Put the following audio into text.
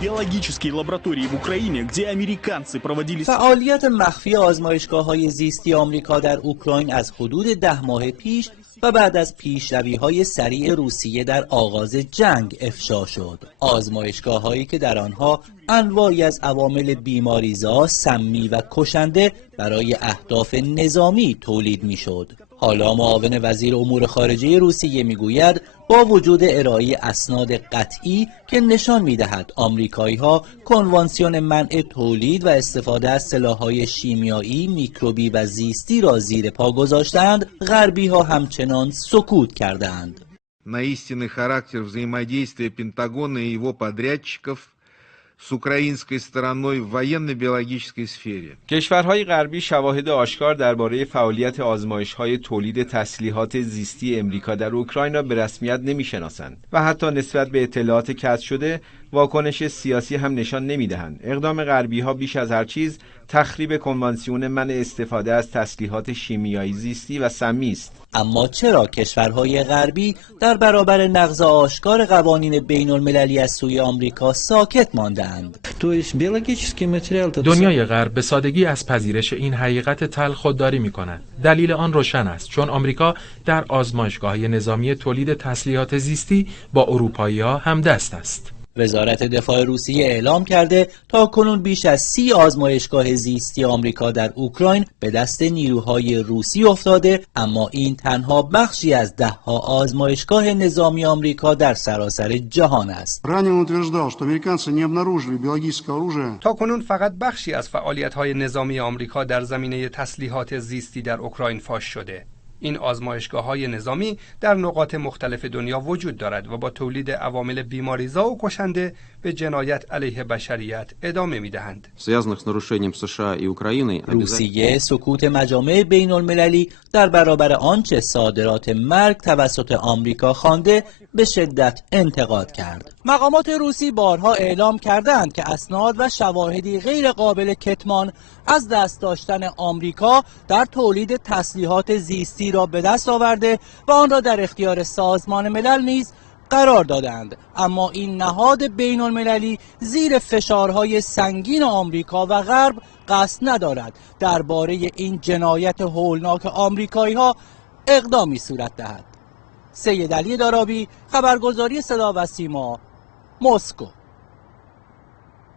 Биологические лаборатории в Украине, где американцы проводили... فعالیت مخفی آزمایشگاه‌های زیستی آمریکا در اوکراین از حدود 10 ماه پیش و بعد از پیشروی‌های سریع روسیه در آغاز جنگ افشا شد. آزمایشگاه‌هایی که در آنها انواعی از عوامل بیماریزا، سمی و کشنده برای اهداف نظامی تولید می‌شد. حالا معاون وزیر امور خارجه روسیه میگوید با وجود ارائه اسناد قطعی که نشان می‌دهد آمریکایی‌ها کنوانسیون منع تولید و استفاده از سلاح‌های شیمیایی، میکروبی و زیستی را زیر پا گذاشتند، غربی‌ها همچنان سکوت کردند. На истинный характер взаимодействия Пентагона и его подрядчиков с украинской стороной в военно-биологической сфере. کشورهای غربی شواهد آشکار درباره فعالیت آزمایش‌های تولید تسلیحات زیستی امریکا در اوکراین را به رسمیت نمی‌شناسند و حتی نسبت به اطلاعات کسب شده واکنش سیاسی هم نشان نمی‌دهند. اقدام غربی‌ها بیش از هر چیز تخریب کنوانسیون منع استفاده از تسلیحات شیمیایی زیستی و سمی است. اما چرا کشورهای غربی در برابر نقض آشکار قوانین بین المللی از سوی آمریکا ساکت ماندند؟ دنیای غرب به سادگی از پذیرش این حقیقت تلخ خودداری می‌کند. دلیل آن روشن است، چون آمریکا در آزمایشگاه‌های نظامی تولید تسلیحات زیستی با اروپایی‌ها همدست است. وزارت دفاع روسیه اعلام کرده تاکنون بیش از 30 آزمایشگاه زیستی آمریکا در اوکراین به دست نیروهای روسی افتاده، اما این تنها بخشی از ده‌ها آزمایشگاه نظامی آمریکا در سراسر جهان است. تاکنون فقط بخشی از فعالیت‌های نظامی آمریکا در زمینه تسلیحات زیستی در اوکراین فاش شده. این آزمایشگاه‌های نظامی در نقاط مختلف دنیا وجود دارد و با تولید عوامل بیماریزا و کشنده به جنایت علیه بشریت ادامه می‌دهند. روسیه سکوت مجامع بین المللی در برابر آنچه صادرات مرگ توسط آمریکا خوانده به شدت انتقاد کرد. مقامات روسی بارها اعلام کردند که اسناد و شواهدی غیر قابل کتمان از دست داشتن آمریکا در تولید تسلیحات زیستی را به دست آورده و آن را در اختیار سازمان ملل نیز قرار دادند، اما این نهاد بین المللی زیر فشارهای سنگین آمریکا و غرب قصد ندارد درباره این جنایت هولناک آمریکایی ها اقدامی صورت دهد. سید علی دارابی، خبرگزاری صدا و سیما، مسکو.